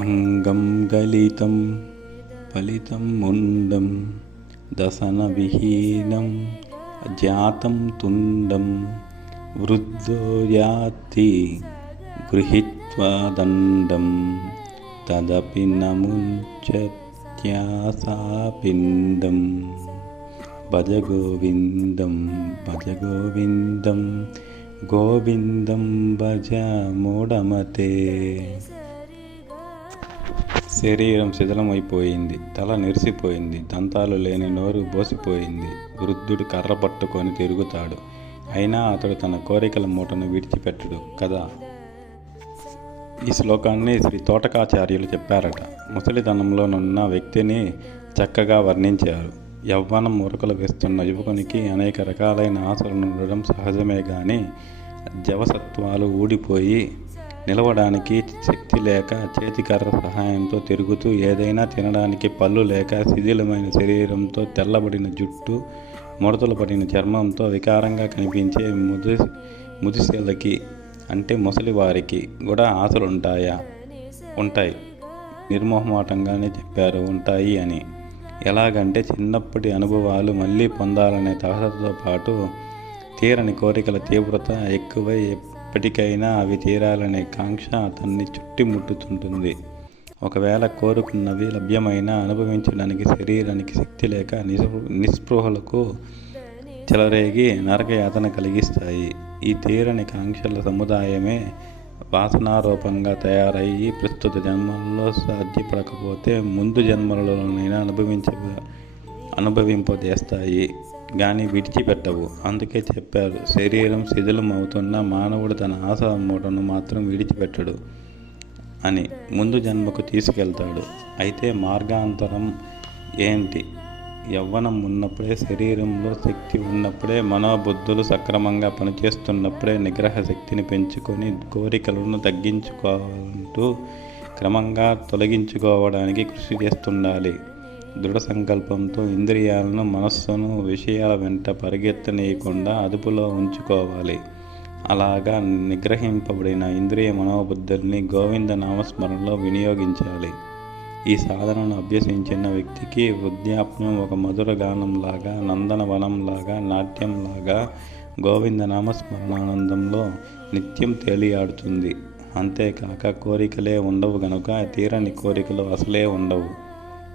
అంగం గలితం ఫలితం ముండం దశన విహీనం జాతం తుండం వృద్ధో యాతి గృహీత్వా దండం తదపి నముంచత్యాసాపిండం భజ గోవిందం భజ గోవిందం గోవిందం భజ మూఢమతే. శరీరం శిథిలమైపోయింది, తల నెరిసిపోయింది, దంతాలు లేని నోరు బోసిపోయింది. వృద్ధుడు కర్ర పట్టుకొని తిరుగుతాడు, అయినా అతడు తన కోరికల మూటను విడిచిపెట్టడు కదా. ఈ శ్లోకాన్ని శ్రీ తోటకాచార్యులు చెప్పారట. ముసలితనంలోనున్న వ్యక్తిని చక్కగా వర్ణించారు. యవ్వనం మురకలు వేస్తున్న యువకునికి అనేక రకాలైన ఆశలు ఉండడం సహజమే కానీ జవసత్వాలు ఊడిపోయి నిలవడానికి శక్తి లేక చేతికర్ర సహాయంతో తిరుగుతూ ఏదైనా తినడానికి పళ్ళు లేక శిథిలమైన శరీరంతో తెల్లబడిన జుట్టు ముడతలు పడిన చర్మంతో వికారంగా కనిపించే ముదిశలకి అంటే ముసలివారికి కూడా ఆశలు ఉంటాయి. నిర్మోహమాటంగానే చెప్పారు ఉంటాయి అని. ఎలాగంటే చిన్నప్పటి అనుభవాలు మళ్ళీ పొందాలనే తహతతో పాటు తీరని కోరికల తీవ్రత ఎక్కువై ఎప్పటికైనా అవి తీరాలనే కాంక్ష అతన్ని చుట్టుముట్టుతుంటుంది. ఒకవేళ కోరుకున్నవి లభ్యమైనా అనుభవించడానికి శరీరానికి శక్తి లేక నిస్పృహలకు చెలరేగి నరకయాతన కలిగిస్తాయి. ఈ తీరని కాంక్షల సముదాయమే వాసనారూపంగా తయారయ్యి ప్రస్తుత జన్మల్లో సాధ్యపడకపోతే ముందు జన్మలలోనైనా అనుభవింపజేస్తాయి కానీ విడిచిపెట్టవు. అందుకే చెప్పారు, శరీరం శిథిలం అవుతున్న మానవుడు తన ఆశ మూటను మాత్రం విడిచిపెట్టడు అని. ముందు జన్మకు తీసుకెళ్తాడు. అయితే మార్గాంతరం ఏంటి? యవ్వనం ఉన్నప్పుడే, శరీరంలో శక్తి ఉన్నప్పుడే, మనోబుద్ధులు సక్రమంగా పనిచేస్తున్నప్పుడే నిగ్రహ శక్తిని పెంచుకొని కోరికలను తగ్గించుకుంటూ క్రమంగా తొలగించుకోవడానికి కృషి చేస్తుండాలి. దృఢ సంకల్పంతో ఇంద్రియాలను, మనస్సును విషయాల వెంట పరిగెత్తనీయకుండా అదుపులో ఉంచుకోవాలి. అలాగా నిగ్రహింపబడిన ఇంద్రియ మనోబుద్ధుల్ని గోవింద నామస్మరణలో వినియోగించాలి. ఈ సాధనను అభ్యసించిన వ్యక్తికి వృద్ధాప్యం ఒక మధుర గానంలాగా, నందనవనంలాగా, నాట్యంలాగా గోవింద నామస్మరణానందంలో నిత్యం తేలియాడుతుంది. అంతేకాక కోరికలే ఉండవు గనుక తీరని కోరికలు అసలే ఉండవు,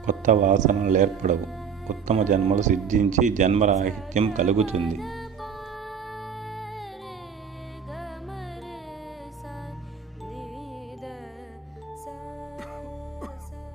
కొత్త వాసనలు ఏర్పడవు, ఉత్తమ జన్మలు సిద్ధించి జన్మరాహిత్యం కలుగుతుంది.